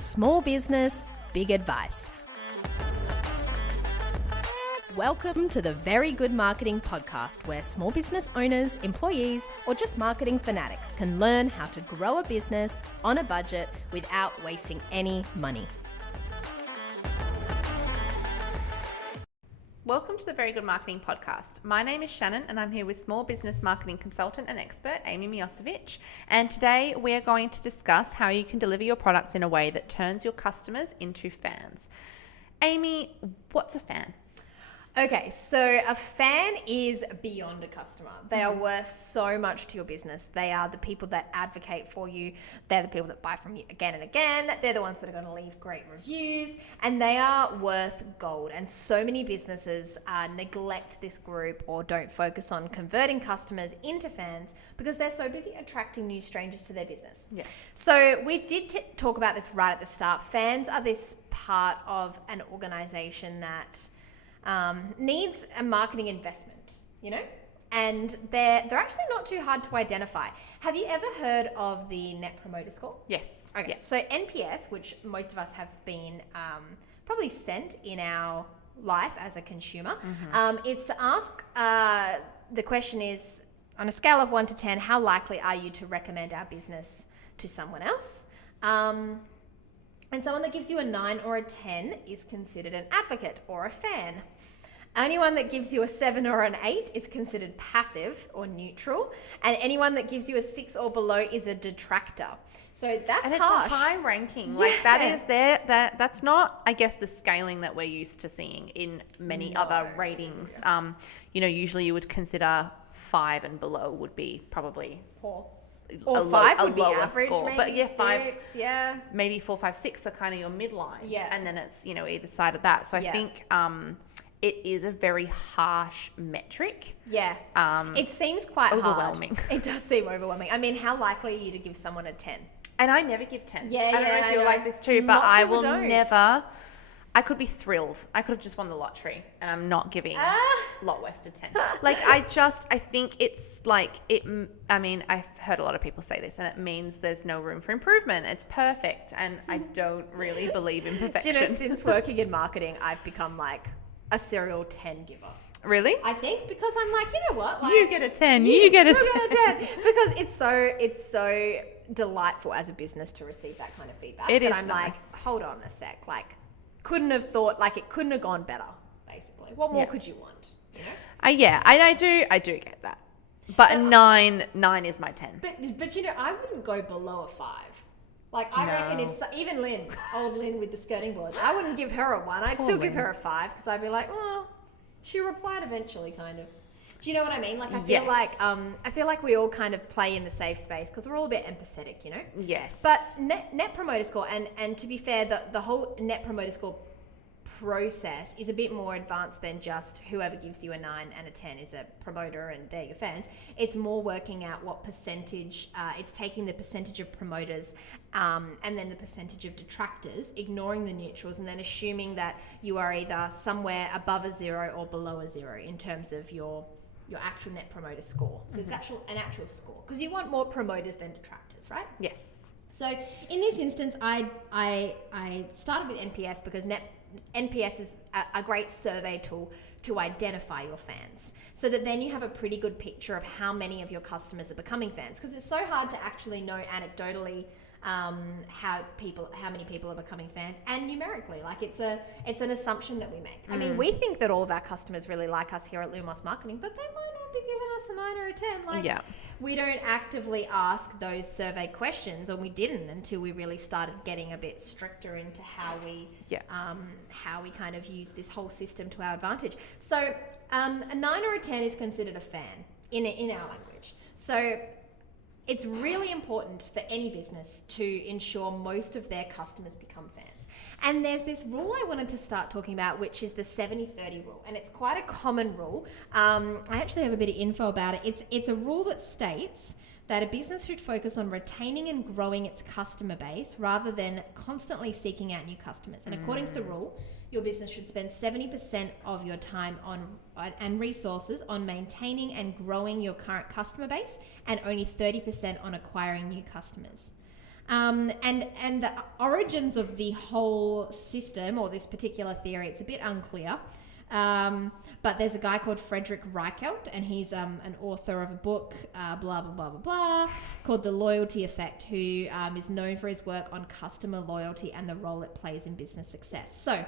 Small business, big advice. Welcome to the Very Good Marketing Podcast, where small business owners, employees, or just marketing fanatics can learn how to grow a business on a budget without wasting any money. Welcome to the Very Good Marketing Podcast. My name is Shannon and I'm here with small business marketing consultant and expert Amy Miocevich. And today we are going to discuss how you can deliver your products in a way that turns your customers into fans. Amy, what's a fan? Okay, so a fan is beyond a customer. They are worth so much to your business. They are the people that advocate for you. They're the people that buy from you again and again. They're the ones that are going to leave great reviews, and they are worth gold. And so many businesses neglect this group or don't focus on converting customers into fans because they're so busy attracting new strangers to their business. Yeah. So we did talk about this right at the start. Fans are this part of an organization that needs a marketing investment, and they're actually not too hard to identify. Have you ever heard of the Net Promoter Score? Yes. Okay. Yes. So NPS, which most of us have been probably sent in our life as a consumer, it's to ask, the question is, on a scale of 1 to 10, how likely are you to recommend our business to someone else? And someone that gives you a 9 or a 10 is considered an advocate or a fan. Anyone that gives you a 7 or an 8 is considered passive or neutral. And anyone that gives you a 6 or below is a detractor. So that's and harsh. It's a high ranking. Yeah. Like that is there. That's not, I guess, the scaling that we're used to seeing in many other ratings. Usually you would consider 5 and below would be probably poor. Or 5 would be average, score. maybe But yeah, 6, 5, maybe 4, 5, 6 are kind of your midline. Yeah. And then it's, either side of that. So I think it is a very harsh metric. Yeah. It seems quite overwhelming. Hard. It does seem overwhelming. I mean, how likely are you to give someone a 10? And I never give 10. Yeah, I don't know if you're like this too, but I will never. I could be thrilled. I could have just won the lottery and I'm not giving Lot West a 10. I think it's like, I've heard a lot of people say this and it means there's no room for improvement. It's perfect. And I don't really believe in perfection. Do you know, since working in marketing, I've become like a serial 10 giver. Really? I think because I'm like, you know what? Like, you get a 10. You get a 10. Because it's so delightful as a business to receive that kind of feedback. It is I'm nice. like, hold on a sec. Like, couldn't have thought, like, it couldn't have gone better, basically. What more could you want? I do get that. But a 9 is my 10. But I wouldn't go below a 5. Like, I reckon if even Lynn, old Lynn with the skirting board, I wouldn't give her a 1. I'd still give her a 5 because I'd be like, she replied eventually, kind of. Do you know what I mean? Like, I feel like we all kind of play in the safe space because we're all a bit empathetic, Yes. But Net Promoter Score, and to be fair, the whole Net Promoter Score process is a bit more advanced than just whoever gives you a 9 and a 10 is a promoter and they're your fans. It's more working out what percentage, it's taking the percentage of promoters and then the percentage of detractors, ignoring the neutrals, and then assuming that you are either somewhere above a 0 or below a 0 in terms of your actual Net Promoter Score. So it's an actual score because you want more promoters than detractors, right? Yes. So in this instance, I started with NPS because NPS is a great survey tool to identify your fans so that then you have a pretty good picture of how many of your customers are becoming fans, because it's so hard to actually know anecdotally how many people are becoming fans, and numerically, like it's an assumption that we make. I mean, we think that all of our customers really like us here at Lumos Marketing, but they might not be giving us a 9 or a 10. We don't actively ask those survey questions, or we didn't until we really started getting a bit stricter into how we kind of use this whole system to our advantage. So a 9 or a 10 is considered a fan in our language. So it's really important for any business to ensure most of their customers become fans. And there's this rule I wanted to start talking about, which is the 70-30 rule. And it's quite a common rule. I actually have a bit of info about it. It's a rule that states that a business should focus on retaining and growing its customer base rather than constantly seeking out new customers. And according to the rule, your business should spend 70% of your time and resources on maintaining and growing your current customer base, and only 30% on acquiring new customers. And the origins of the whole system or this particular theory, it's a bit unclear. But there's a guy called Frederick Reichelt, and he's an author of a book, blah, blah, blah, blah, blah, called The Loyalty Effect, who is known for his work on customer loyalty and the role it plays in business success. So,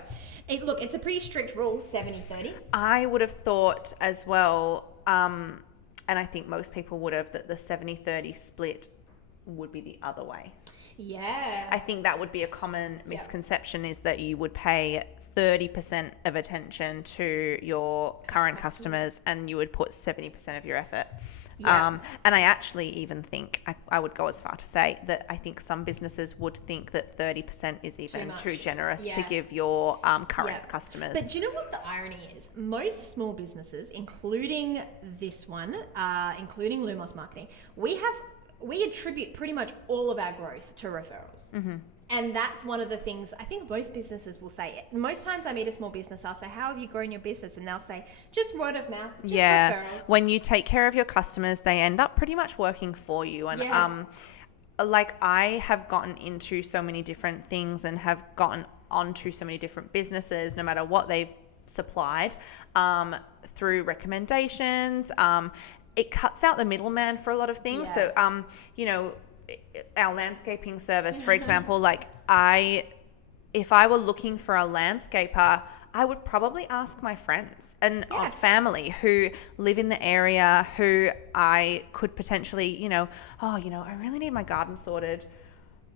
it's a pretty strict rule, 70-30. I would have thought as well, and I think most people would have, that the 70-30 split would be the other way. Yeah. I think that would be a common misconception, is that you would pay 30% of attention to your current customers and you would put 70% of your effort. Yeah. And I actually even think, I would go as far to say that I think some businesses would think that 30% is even too generous to give your current customers. But do you know what the irony is? Most small businesses, including this one, including Lumos Marketing, we attribute pretty much all of our growth to referrals. Mm-hmm. And that's one of the things I think most businesses will say. Most times I meet a small business, I'll say, how have you grown your business? And they'll say, just word of mouth, just referrals. When you take care of your customers, they end up pretty much working for you. And I have gotten into so many different things and have gotten onto so many different businesses, no matter what they've supplied, through recommendations. It cuts out the middleman for a lot of things. Yeah. So, our landscaping service, for example, if I were looking for a landscaper, I would probably ask my friends and family who live in the area, who I could potentially, I really need my garden sorted.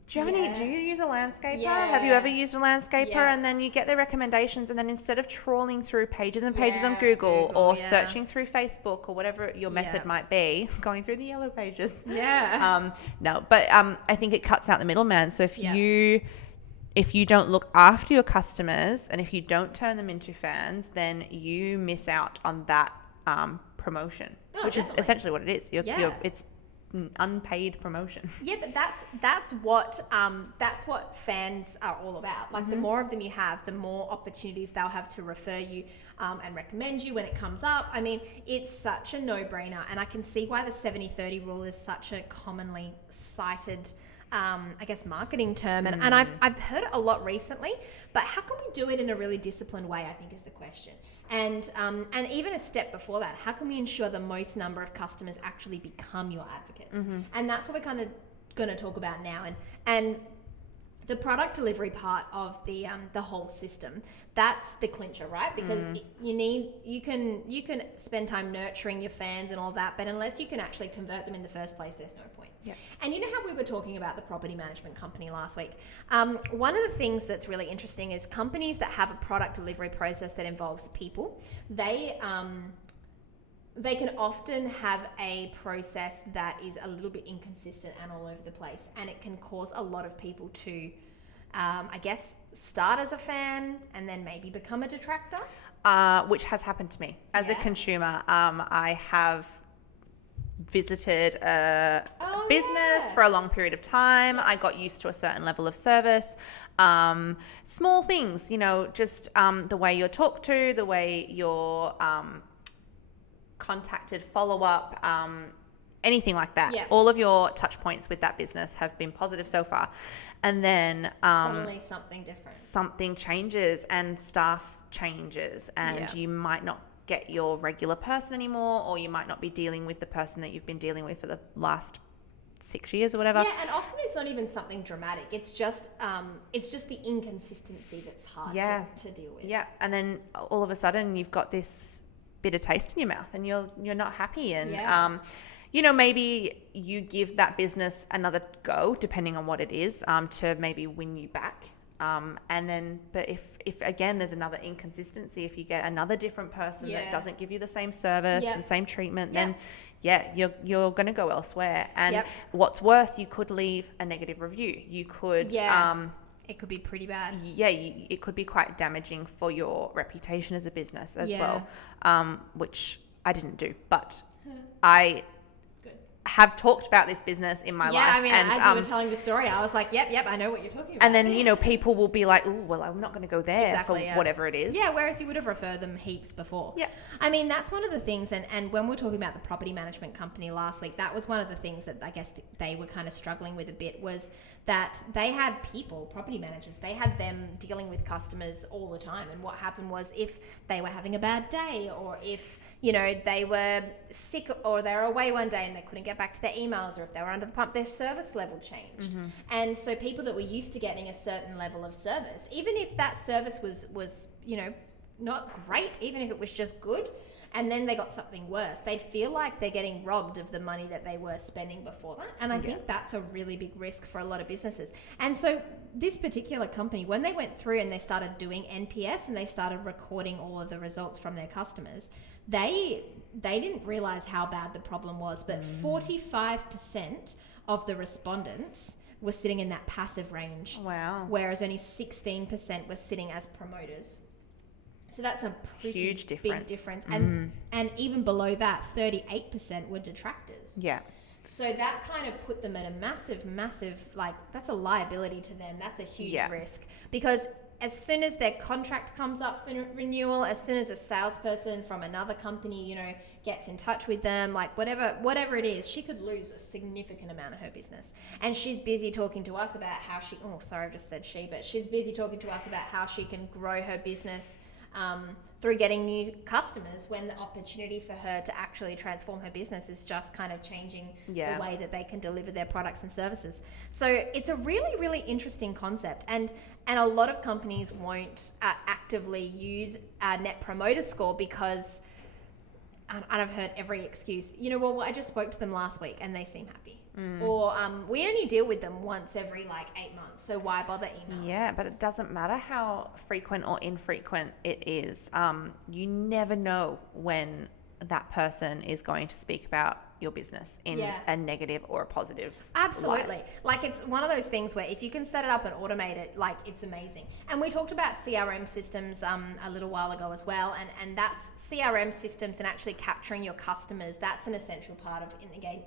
Do you use a landscaper? Yeah. Have you ever used a landscaper? Yeah. And then you get their recommendations, and then instead of trawling through pages and pages on Google or searching through Facebook or whatever your method might be, going through the yellow pages. Yeah. I think it cuts out the middleman. So if you don't look after your customers and if you don't turn them into fans, then you miss out on that promotion, which is essentially what it is. It's unpaid promotion. Yeah, but that's what fans are all about. Like, the more of them you have, the more opportunities they'll have to refer you and recommend you when it comes up. I mean, it's such a no-brainer, and I can see why the 70-30 rule is such a commonly cited marketing term, and I've heard it a lot recently. But how can we do it in a really disciplined way, I think, is the question. And even a step before that, how can we ensure the most number of customers actually become your advocates? Mm-hmm. And that's what we're kind of going to talk about now. And the product delivery part of the whole system, that's the clincher, right? Because you can spend time nurturing your fans and all that, but unless you can actually convert them in the first place, there's no point. Yeah. And you know how we were talking about the property management company last week? One of the things that's really interesting is companies that have a product delivery process that involves people, they can often have a process that is a little bit inconsistent and all over the place, and it can cause a lot of people to, start as a fan and then maybe become a detractor. Which has happened to me as a consumer. I have visited a business for a long period of time. I got used to a certain level of service. Small things, just the way you're talked to, the way you're contacted, follow up, anything like that. Yeah. All of your touch points with that business have been positive so far. And then suddenly something changes and staff changes, and you might not get your regular person anymore, or you might not be dealing with the person that you've been dealing with for the last 6 years or whatever. Yeah, and often it's not even something dramatic. It's just the inconsistency that's hard to deal with. Yeah, and then all of a sudden you've got this bitter taste in your mouth, and you're not happy, and maybe you give that business another go, depending on what it is, to maybe win you back. But if again there's another inconsistency, if you get another different person that doesn't give you the same service, the same treatment, then you're going to go elsewhere. And what's worse, you could leave a negative review. You could it could be pretty bad. Yeah, it could be quite damaging for your reputation as a business as well, which I didn't do, but have talked about this business in my life. Yeah, I mean, and, as you were telling the story, I was like, yep, I know what you're talking about. And then, you know, people will be like, oh, well, I'm not going to go there for whatever it is. Yeah, whereas you would have referred them heaps before. Yeah. I mean, that's one of the things, and when we were talking about the property management company last week, that was one of the things that I guess they were kind of struggling with a bit, was that they had property managers, they had them dealing with customers all the time. And what happened was, if they were having a bad day, or if, you know, they were sick, or they were away one day and they couldn't get back to their emails, or if they were under the pump, their service level changed. Mm-hmm. And so people that were used to getting a certain level of service, even if that service was, you know, not great, even if it was just good, and then they got something worse, they'd feel like they're getting robbed of the money that they were spending before that. And I think that's a really big risk for a lot of businesses. And so this particular company, when they went through and they started doing NPS and they started recording all of the results from their customers, they didn't realize how bad the problem was, but 45% of the respondents were sitting in that passive range. Wow. Whereas only 16% were sitting as promoters. So that's a pretty huge difference. Big difference. And even below that, 38% were detractors. Yeah. So that kind of put them at a massive, like, that's a liability to them. That's a huge risk, because as soon as their contract comes up for renewal, as soon as a salesperson from another company, you know, gets in touch with them, like whatever it is, she could lose a significant amount of her business. And she's busy talking to us about how I just said she, but she's busy talking to us about how she can grow her business through getting new customers, when the opportunity for her to actually transform her business is just kind of changing the way that they can deliver their products and services. So it's a really, really interesting concept. And a lot of companies won't actively use a net promoter score because, and I've heard every excuse, you know, well, I just spoke to them last week and they seem happy. Or we only deal with them once every 8 months, so why bother emailing? Yeah, but it doesn't matter how frequent or infrequent it is. You never know when that person is going to speak about your business in a negative or a positive Absolutely. light. Like, it's one of those things where if you can set it up and automate it, like, it's amazing. And we talked about CRM systems a little while ago as well, and that's CRM systems and actually capturing your customers. That's an essential part of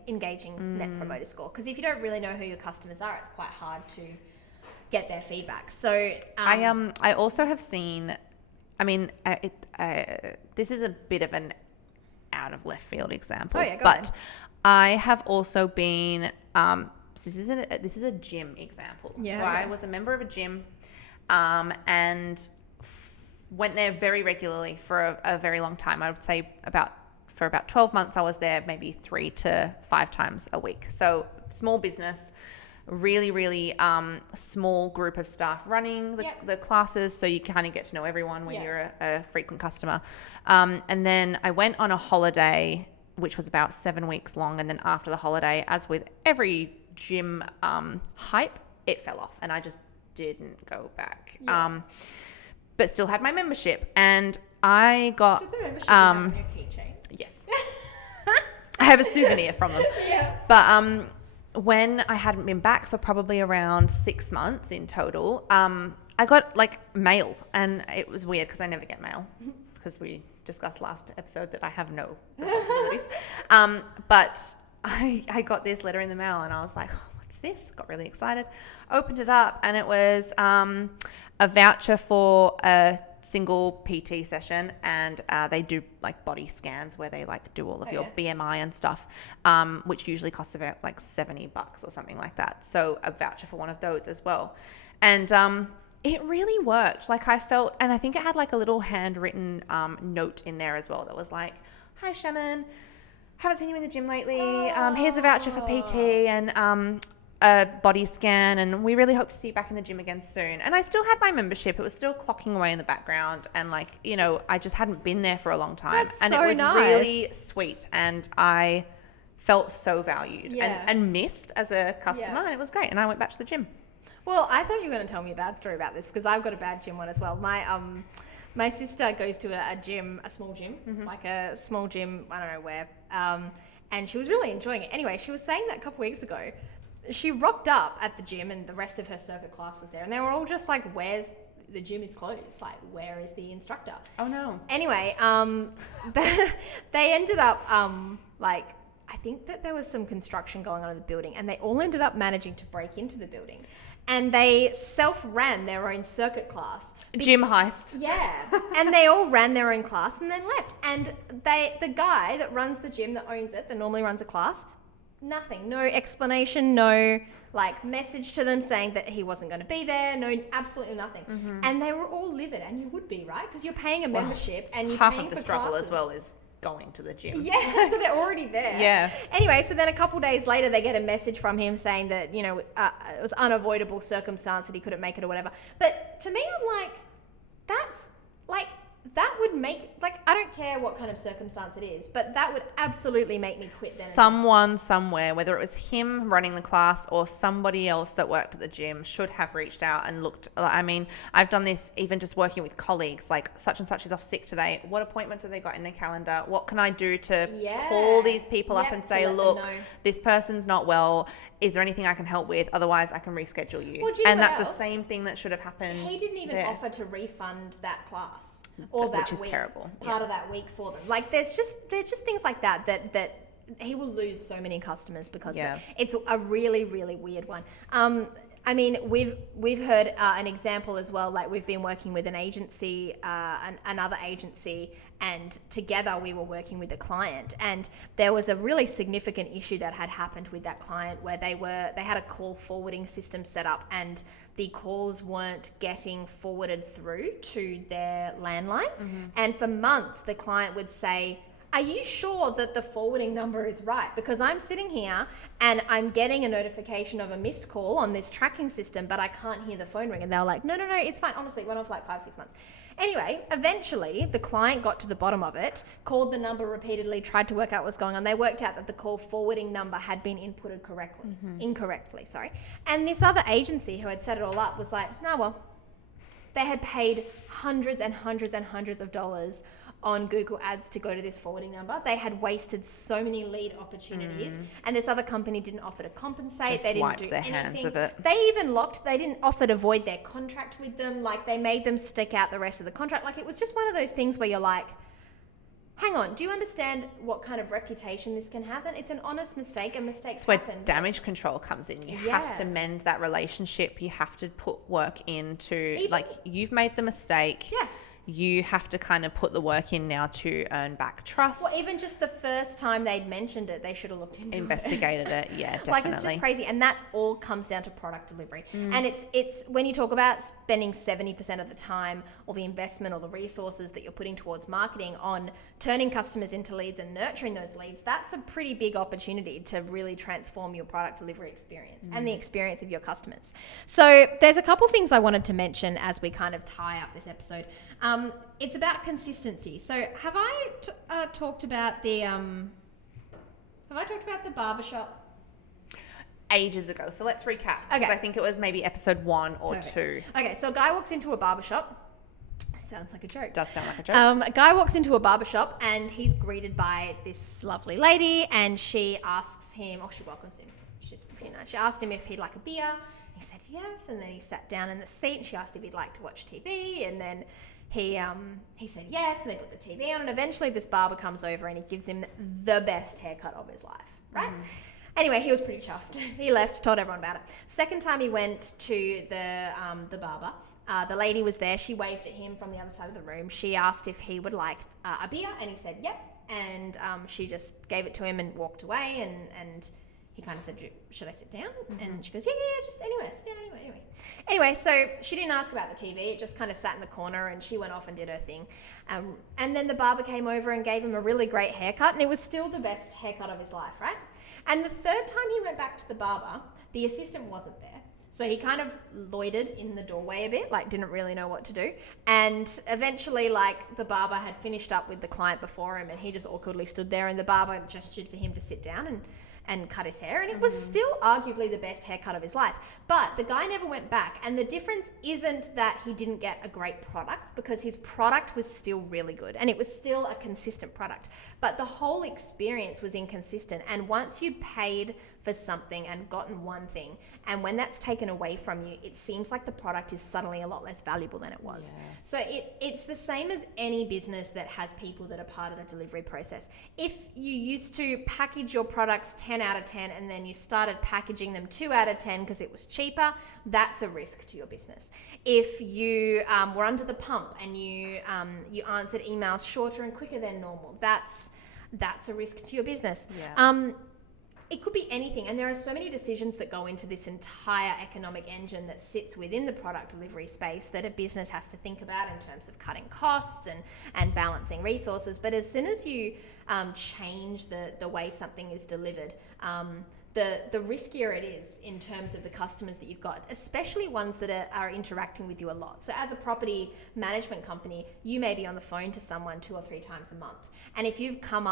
engaging Net Promoter Score, because if you don't really know who your customers are, it's quite hard to get their feedback. So I also have seen, I mean, this is a bit of an out of left field example, but I have also been this is a gym example. So I was a member of a gym and went there very regularly for a very long time. I would say for about 12 months I was there maybe 3 to 5 times a week. So small business, really small group of staff running the classes, so you kind of get to know everyone when you're a frequent customer. And then I went on a holiday, which was about 7 weeks long, and then after the holiday, as with every gym hype, it fell off and I just didn't go back. But still had my membership, and I got the membership you have on your keychain? Yes. I have a souvenir from them. But when I hadn't been back for probably around 6 months in total, I got mail, and it was weird because I never get mail because we discussed last episode that I have no responsibilities. But I got this letter in the mail and I was like, oh, what's this? Got really excited. Opened it up and it was a voucher for a single PT session, and they do body scans where they do all of your BMI and stuff, which usually costs about $70 or something like that. So a voucher for one of those as well. And it really worked. I felt, and I think it had a little handwritten note in there as well that was like, hi Shannon, haven't seen you in the gym lately. Here's a voucher for PT and a body scan, and we really hope to see you back in the gym again soon. And I still had my membership. It was still clocking away in the background, and I just hadn't been there for a long time. That's and so it was nice. Really sweet, and I felt so valued and missed as a customer, and it was great. And I went back to the gym. Well, I thought you were going to tell me a bad story about this, because I've got a bad gym one as well. My sister goes to a gym, a small gym, a small gym, I don't know where, and she was really enjoying it. Anyway, she was saying that a couple weeks ago. She rocked up at the gym and the rest of her circuit class was there, and they were all just like, where's the gym is closed, where is the instructor? Oh no. Anyway, they ended up I think that there was some construction going on in the building, and they all ended up managing to break into the building. And they self-ran their own circuit class. Gym heist. Yeah. And they all ran their own class and then left. And the guy that runs the gym, that owns it, that normally runs a class, nothing. No explanation, no like message to them saying that he wasn't going to be there. No, absolutely nothing. Mm-hmm. And they were all livid. And you would be, right? Because you're paying a membership and you're half paying of the for struggle classes. as well is going to the gym. Yeah, so they're already there. Yeah. Anyway, so then a couple days later, they get a message from him saying that, you know, it was unavoidable circumstance that he couldn't make it or whatever. But to me, I'm like, that's like, that would make, like, I don't care what kind of circumstance it is, but that would absolutely make me quit then. Someone somewhere, whether it was him running the class or somebody else that worked at the gym, should have reached out and looked. I mean, I've done this even just working with colleagues, like such and such is off sick today. What appointments have they got in their calendar? What can I do to call these people up and say, look, this person's not well. Is there anything I can help with? Otherwise, I can reschedule you. Well, and that's the same thing that should have happened. He didn't even offer to refund that class. Or that which is week, terrible. Part of that week for them. Like there's just things like that he will lose so many customers because of it. It's a really, really weird one. I mean, we've heard an example as well. Like we've been working with an agency, another agency, and together we were working with a client. And there was a really significant issue that had happened with that client where they had a call forwarding system set up, and the calls weren't getting forwarded through to their landline. Mm-hmm. And for months, the client would say, are you sure that the forwarding number is right? Because I'm sitting here and I'm getting a notification of a missed call on this tracking system, but I can't hear the phone ring. And they were like, no, it's fine. Honestly, it went on for like 5-6 months. Anyway, eventually the client got to the bottom of it, called the number repeatedly, tried to work out what's going on. They worked out that the call forwarding number had been inputted incorrectly. And this other agency who had set it all up was like, no, well, they had paid hundreds and hundreds and hundreds of dollars on Google Ads to go to this forwarding number. They had wasted so many lead opportunities, and this other company didn't offer to compensate. Just they didn't wiped do their anything. hands of it. They even they didn't offer to void their contract with them. Like they made them stick out the rest of the contract. Like it was just one of those things where you're like, hang on, do you understand what kind of reputation this can have? And it's an honest mistake, and mistakes happen. That's where damage control comes in. You have to mend that relationship. You have to put work into, like, you've made the mistake. Yeah. You have to kind of put the work in now to earn back trust. Well, even just the first time they'd mentioned it, they should have looked into investigated it. Yeah, definitely. Like it's just crazy, and that's all comes down to product delivery. And it's when you talk about spending 70% of the time or the investment or the resources that you're putting towards marketing on turning customers into leads and nurturing those leads, that's a pretty big opportunity to really transform your product delivery experience and the experience of your customers. So there's a couple things I wanted to mention as we kind of tie up this episode. It's about consistency. So have I talked about the barbershop? Ages ago. So let's recap. Because I think it was maybe episode 1 or 2. Okay, so a guy walks into a barbershop. Sounds like a joke. Does sound like a joke. A guy walks into a barbershop and he's greeted by this lovely lady, and she asks him, she welcomes him. She's pretty nice. She asked him if he'd like a beer. He said yes, and then he sat down in the seat, and she asked if he'd like to watch TV, and then he said yes, and they put the TV on, and eventually this barber comes over and he gives him the best haircut of his life, right? Anyway, he was pretty chuffed. He left, told everyone about it. Second time he went to the barber, the lady was there. She waved at him from the other side of the room. She asked if he would like a beer, and he said yep, and she just gave it to him and walked away, and he kind of said, should I sit down? And she goes, yeah, just anyway, sit down anyway. Anyway, so she didn't ask about the TV. It just kind of sat in the corner, and she went off and did her thing. And then the barber came over and gave him a really great haircut, and it was still the best haircut of his life, right? And the third time he went back to the barber, the assistant wasn't there. So he kind of loitered in the doorway a bit, like didn't really know what to do. And eventually, like, the barber had finished up with the client before him, and he just awkwardly stood there, and the barber gestured for him to sit down and cut his hair, and it was still arguably the best haircut of his life. But the guy never went back, and the difference isn't that he didn't get a great product, because his product was still really good, and it was still a consistent product. But the whole experience was inconsistent, and once you paid for something and gotten one thing. And when that's taken away from you, it seems like the product is suddenly a lot less valuable than it was. Yeah. So it's the same as any business that has people that are part of the delivery process. If you used to package your products 10 out of 10 and then you started packaging them 2 out of 10 because it was cheaper, that's a risk to your business. If you were under the pump and you answered emails shorter and quicker than normal, that's a risk to your business. Yeah. It could be anything, and there are so many decisions that go into this entire economic engine that sits within the product delivery space that a business has to think about in terms of cutting costs and balancing resources. But as soon as you change the way something is delivered, the riskier it is in terms of the customers that you've got, especially ones that are interacting with you a lot. So as a property management company, you may be on the phone to someone 2 or 3 times a month. And if you've come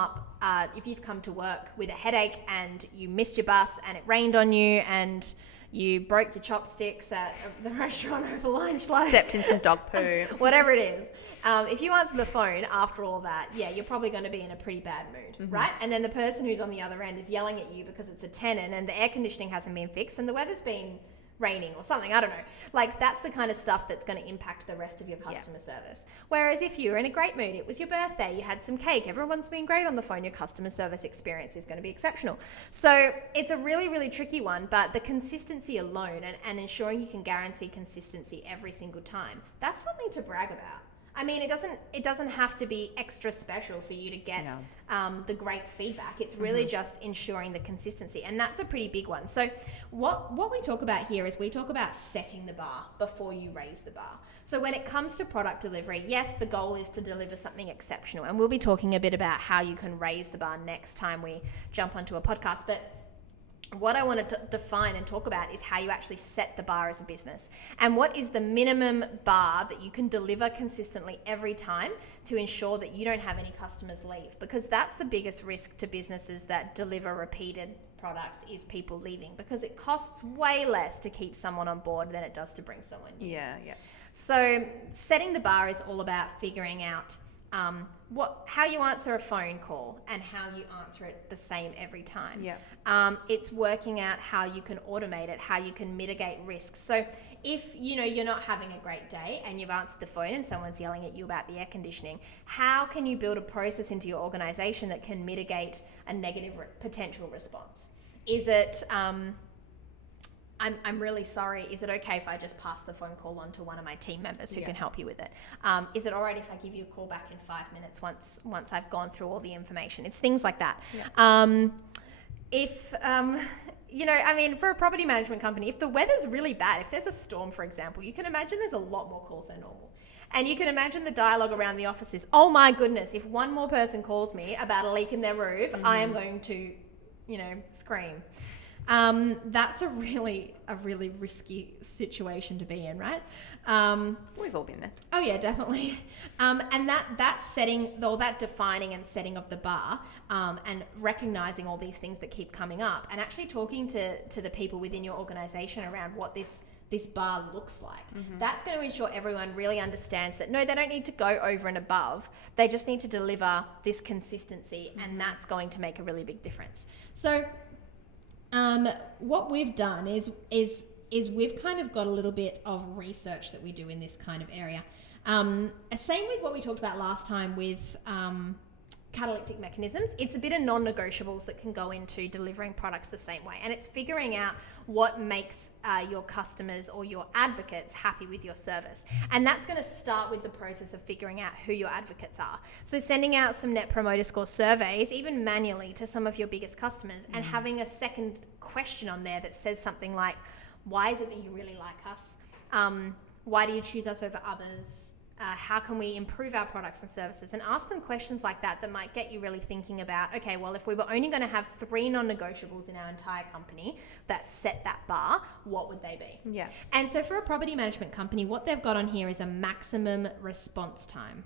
to work with a headache and you missed your bus and it rained on you and you broke your chopsticks at the restaurant over lunch, like stepped in some dog poo, whatever it is. If you answer the phone after all that, yeah, you're probably going to be in a pretty bad mood, right? And then the person who's on the other end is yelling at you because it's a tenant and the air conditioning hasn't been fixed and the weather's been raining or something, I don't know. Like, that's the kind of stuff that's going to impact the rest of your customer service. Whereas if you were in a great mood, it was your birthday, you had some cake, everyone's been great on the phone, your customer service experience is going to be exceptional. So it's a really, really tricky one, but the consistency alone and ensuring you can guarantee consistency every single time, that's something to brag about. I mean, it doesn't have to be extra special for you to get the great feedback. It's really just ensuring the consistency, and that's a pretty big one. So what we talk about here is we talk about setting the bar before you raise the bar. So when it comes to product delivery, yes, the goal is to deliver something exceptional, and we'll be talking a bit about how you can raise the bar next time we jump onto a podcast. But what I want to define and talk about is how you actually set the bar as a business, and what is the minimum bar that you can deliver consistently every time to ensure that you don't have any customers leave, because that's the biggest risk to businesses that deliver repeated products is people leaving, because it costs way less to keep someone on board than it does to bring someone new. Yeah. So setting the bar is all about figuring out how you answer a phone call and how you answer it the same every time. It's working out how you can automate it, how you can mitigate risks. So if you're not having a great day and you've answered the phone and someone's yelling at you about the air conditioning, how can you build a process into your organization that can mitigate a negative potential response? Is it I'm really sorry. Is it okay if I just pass the phone call on to one of my team members who can help you with it? Is it all right if I give you a call back in 5 minutes once I've gone through all the information? It's things like that. For a property management company, if the weather's really bad, if there's a storm, for example, you can imagine there's a lot more calls than normal. And you can imagine the dialogue around the office is, oh my goodness, if one more person calls me about a leak in their roof, I am going to, scream. That's a really risky situation to be in, right? We've all been there. Oh yeah, definitely. And that's defining and setting of the bar, and recognizing all these things that keep coming up, and actually talking to the people within your organization around what this bar looks like. That's going to ensure everyone really understands that no, they don't need to go over and above. They just need to deliver this consistency, and that's going to make a really big difference. So what we've done is we've kind of got a little bit of research that we do in this kind of area. Same with what we talked about last time with catalytic mechanisms. It's a bit of non-negotiables that can go into delivering products the same way. And it's figuring out what makes your customers or your advocates happy with your service. And that's going to start with the process of figuring out who your advocates are. So sending out some Net Promoter Score surveys, even manually, to some of your biggest customers, and having a second question on there that says something like, why is it that you really like us? Why do you choose us over others? How can we improve our products and services? And ask them questions like that might get you really thinking about, okay, well, if we were only going to have 3 non-negotiables in our entire company that set that bar, what would they be? Yeah. And so for a property management company, what they've got on here is a maximum response time.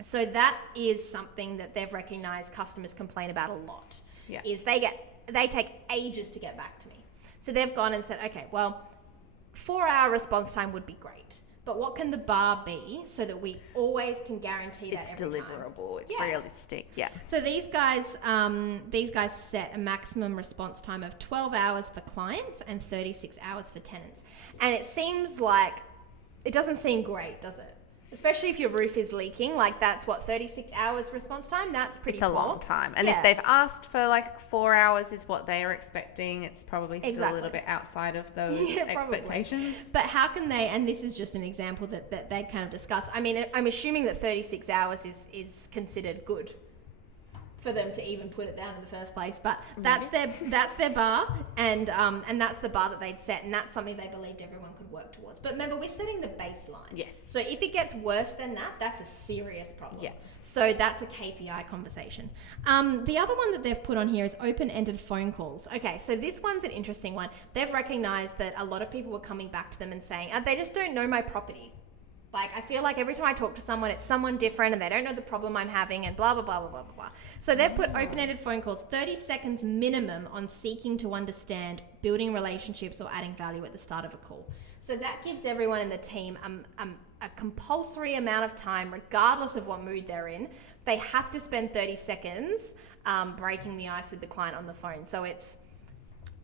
So that is something that they've recognized customers complain about a lot. Yeah. Is they take ages to get back to me. So they've gone and said, okay, well, 4-hour response time would be great. but what can the bar be so that we always can guarantee that it's every deliverable, time? it's realistic, So these guys set a maximum response time of 12 hours for clients and 36 hours for tenants. And it seems like, it doesn't seem great, does it? Especially if your roof is leaking, like that's what, 36 hours response time? That's pretty It's a poor. long time. And if they've asked for like 4 hours is what they are expecting, it's probably still a little bit outside of those expectations. But how can they, and this is just an example that they kind of discussed. I mean, I'm assuming that 36 hours is considered good for them to even put it down in the first place, but that's their bar, and that's the bar that they'd set, and that's something they believed everyone could work towards. But remember, we're setting the baseline. Yes. So if it gets worse than that, that's a serious problem. Yeah. So that's a KPI conversation. The other one that they've put on here is open-ended phone calls. Okay, so this one's an interesting one. They've recognized that a lot of people were coming back to them and saying, they just don't know my property. Like, I feel like every time I talk to someone, it's someone different and they don't know the problem I'm having and blah, blah, blah, blah, blah, blah, blah. So they've put open-ended phone calls, 30 seconds minimum on seeking to understand, building relationships or adding value at the start of a call. So that gives everyone in the team a compulsory amount of time, regardless of what mood they're in. They have to spend 30 seconds breaking the ice with the client on the phone. So it's,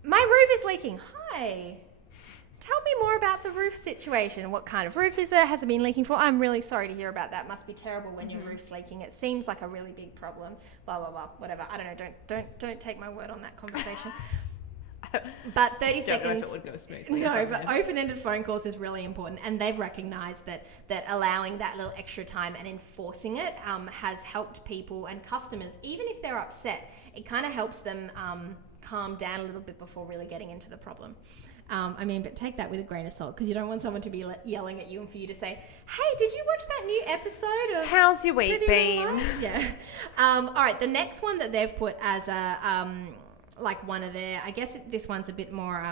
my roof is leaking. Hi. Tell me more about the roof situation. What kind of roof is it? Has it been leaking for? I'm really sorry to hear about that. Must be terrible when your roof's leaking. It seems like a really big problem. Blah, blah, blah. Whatever. I don't know. Don't take my word on that conversation. But 30 seconds. Don't know if it would go smoothly. No, but open-ended phone calls is really important, and they've recognised that allowing that little extra time and enforcing it has helped people and customers, even if they're upset. It kind of helps them calm down a little bit before really getting into the problem. But take that with a grain of salt, because you don't want someone to be yelling at you and for you to say, hey, did you watch that new episode of How's your week been? Yeah. All right, the next one that they've put as a one of their, I guess this one's a bit more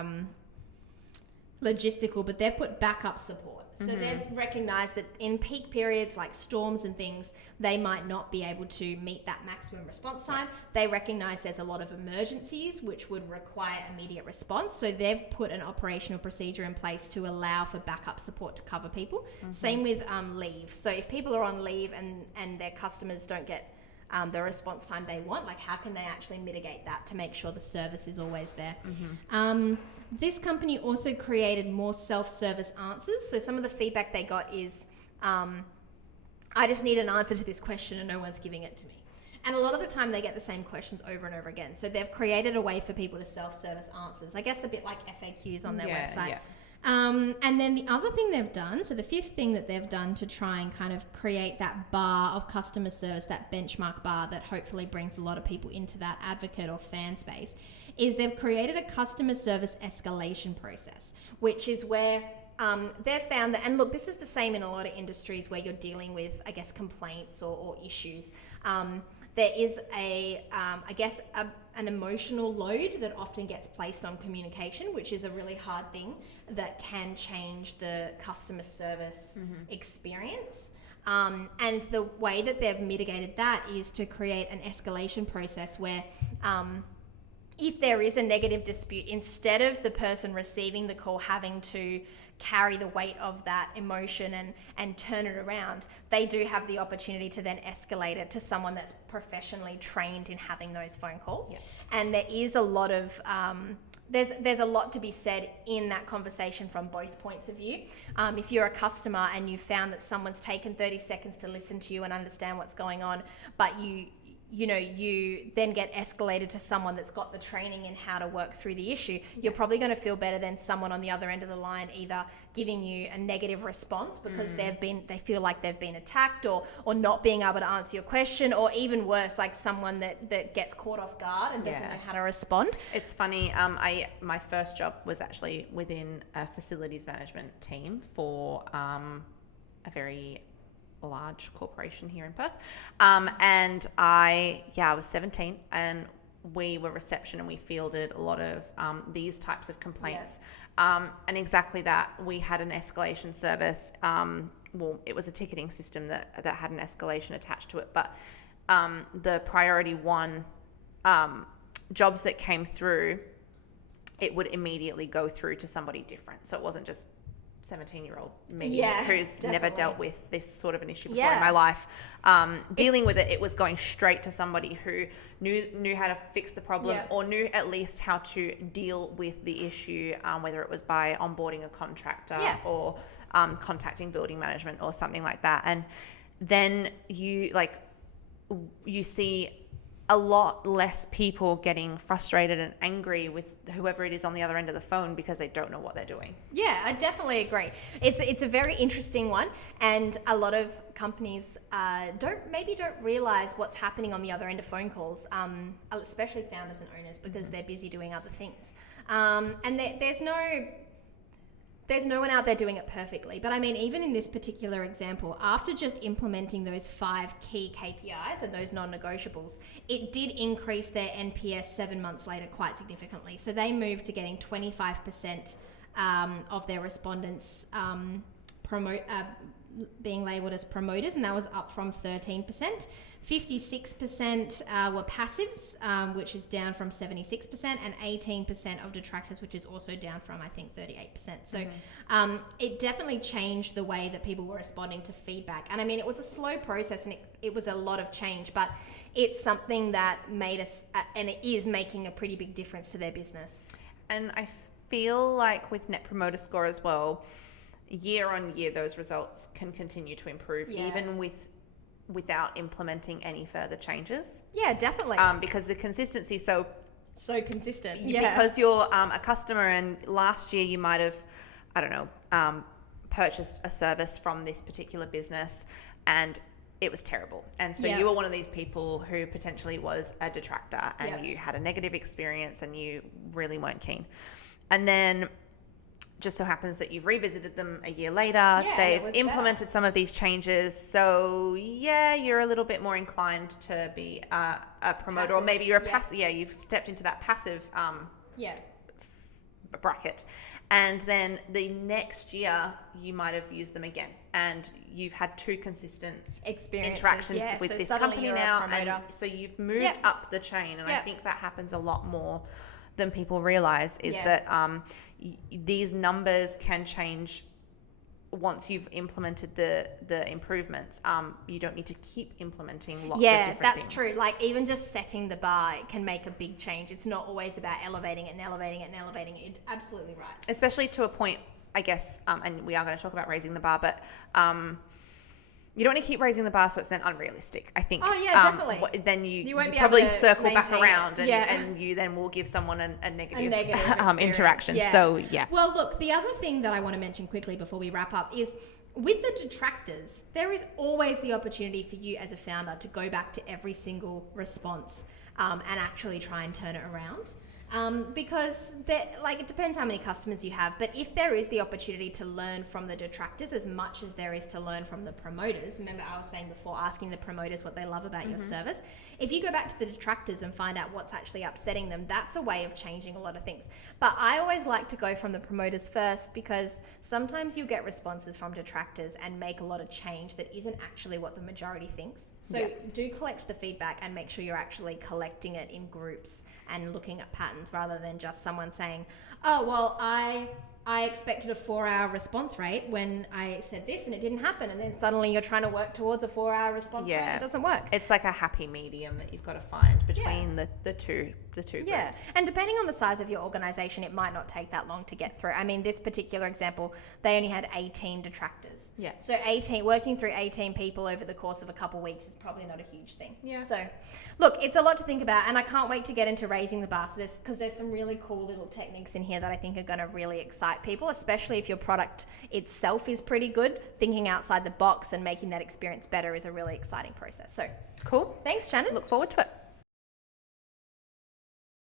logistical, but they've put backup support. So they've recognised that in peak periods like storms and things, they might not be able to meet that maximum response time. They recognise there's a lot of emergencies which would require immediate response. So they've put an operational procedure in place to allow for backup support to cover people. Same with leave. So if people are on leave and their customers don't get the response time they want, like how can they actually mitigate that to make sure the service is always there? This company also created more self-service answers. So some of the feedback they got is, I just need an answer to this question and no one's giving it to me. And a lot of the time they get the same questions over and over again. So they've created a way for people to self-service answers, I guess a bit like FAQs on their website. Yeah. And then the other thing they've done, so the fifth thing that they've done to try and kind of create that bar of customer service, that benchmark bar that hopefully brings a lot of people into that advocate or fan space, is they've created a customer service escalation process, which is where they've found that, and look, this is the same in a lot of industries where you're dealing with, I guess, complaints or issues. There is an emotional load that often gets placed on communication, which is a really hard thing that can change the customer service experience. And the way that they've mitigated that is to create an escalation process where if there is a negative dispute, instead of the person receiving the call having to carry the weight of that emotion and turn it around, they do have the opportunity to then escalate it to someone that's professionally trained in having those phone calls. Yeah. And there is a lot of there's a lot to be said in that conversation from both points of view. If you're a customer and you found that someone's taken 30 seconds to listen to you and understand what's going on, but you then get escalated to someone that's got the training in how to work through the issue, you're probably going to feel better than someone on the other end of the line either giving you a negative response because they feel like they've been attacked or not being able to answer your question, or even worse, like someone that gets caught off guard and doesn't know how to respond. It's funny, my first job was actually within a facilities management team for a very large corporation here in Perth, and I was 17 and we were reception and we fielded a lot of these types of complaints, and exactly that, we had an escalation service. It was a ticketing system that had an escalation attached to it, but the priority one jobs that came through, it would immediately go through to somebody different, so it wasn't just 17-year-old me Yeah, who's definitely. never dealt with this sort of an issue before in my life. Dealing with it was going straight to somebody who knew how to fix the problem or knew at least how to deal with the issue, whether it was by onboarding a contractor or contacting building management or something like that. And then you see a lot less people getting frustrated and angry with whoever it is on the other end of the phone because they don't know what they're doing. Yeah, I definitely agree. It's a very interesting one, and a lot of companies don't realize what's happening on the other end of phone calls, especially founders and owners, because they're busy doing other things. And there's no one out there doing it perfectly. But I mean, even in this particular example, after just implementing those 5 key KPIs and those non-negotiables, it did increase their NPS 7 months later quite significantly. So they moved to getting 25% of their respondents being labelled as promoters, and that was up from 13%. 56% were passives, which is down from 76%, and 18% of detractors, which is also down from, I think, 38%. So it definitely changed the way that people were responding to feedback. And I mean, it was a slow process, and it was a lot of change, but it's something that made us, and it is making a pretty big difference to their business. And I feel like with Net Promoter Score as well, year on year, those results can continue to improve, even without implementing any further changes. Yeah, definitely. Because the consistency is so consistent. Because you're a customer, and last year you might have, I don't know, purchased a service from this particular business and it was terrible. And so you were one of these people who potentially was a detractor, and you had a negative experience and you really weren't keen. And then just so happens that you've revisited them a year later. They've implemented some of these changes. So you're a little bit more inclined to be a promoter, passive, or maybe you're a passive. Yeah, you've stepped into that passive bracket. And then the next year you might have used them again, and you've had 2 consistent interactions with this company now, and so you've moved up the chain. And I think that happens a lot more than people realize, is that these numbers can change once you've implemented the improvements. You don't need to keep implementing lots of different things. Yeah, that's true. Like, even just setting the bar can make a big change. It's not always about elevating it and elevating it and elevating it. It's absolutely right. Especially to a point, I guess, and we are going to talk about raising the bar, but you don't want to keep raising the bar so it's then unrealistic, I think. Oh, yeah, definitely. Then you won't probably circle back around and you then will give someone a negative interaction. Yeah. So, Well, look, the other thing that I want to mention quickly before we wrap up is, with the detractors, there is always the opportunity for you as a founder to go back to every single response and actually try and turn it around. Because it depends how many customers you have, but if there is the opportunity to learn from the detractors as much as there is to learn from the promoters, remember I was saying before, asking the promoters what they love about your service, if you go back to the detractors and find out what's actually upsetting them, that's a way of changing a lot of things. But I always like to go from the promoters first, because sometimes you get responses from detractors and make a lot of change that isn't actually what the majority thinks. So do collect the feedback and make sure you're actually collecting it in groups and looking at patterns, rather than just someone saying, oh, well, I expected a 4-hour response rate when I said this and it didn't happen. And then suddenly you're trying to work towards a 4-hour response rate. It doesn't work. It's like a happy medium that you've got to find between the two groups. And depending on the size of your organization, it might not take that long to get through. I mean, this particular example, they only had 18 detractors. Yeah. So working through 18 people over the course of a couple of weeks is probably not a huge thing. Yeah. So look, it's a lot to think about, and I can't wait to get into raising the bar. So because there's some really cool little techniques in here that I think are going to really excite people, especially if your product itself is pretty good. Thinking outside the box and making that experience better is a really exciting process. So cool. Thanks, Shannon. Look forward to it.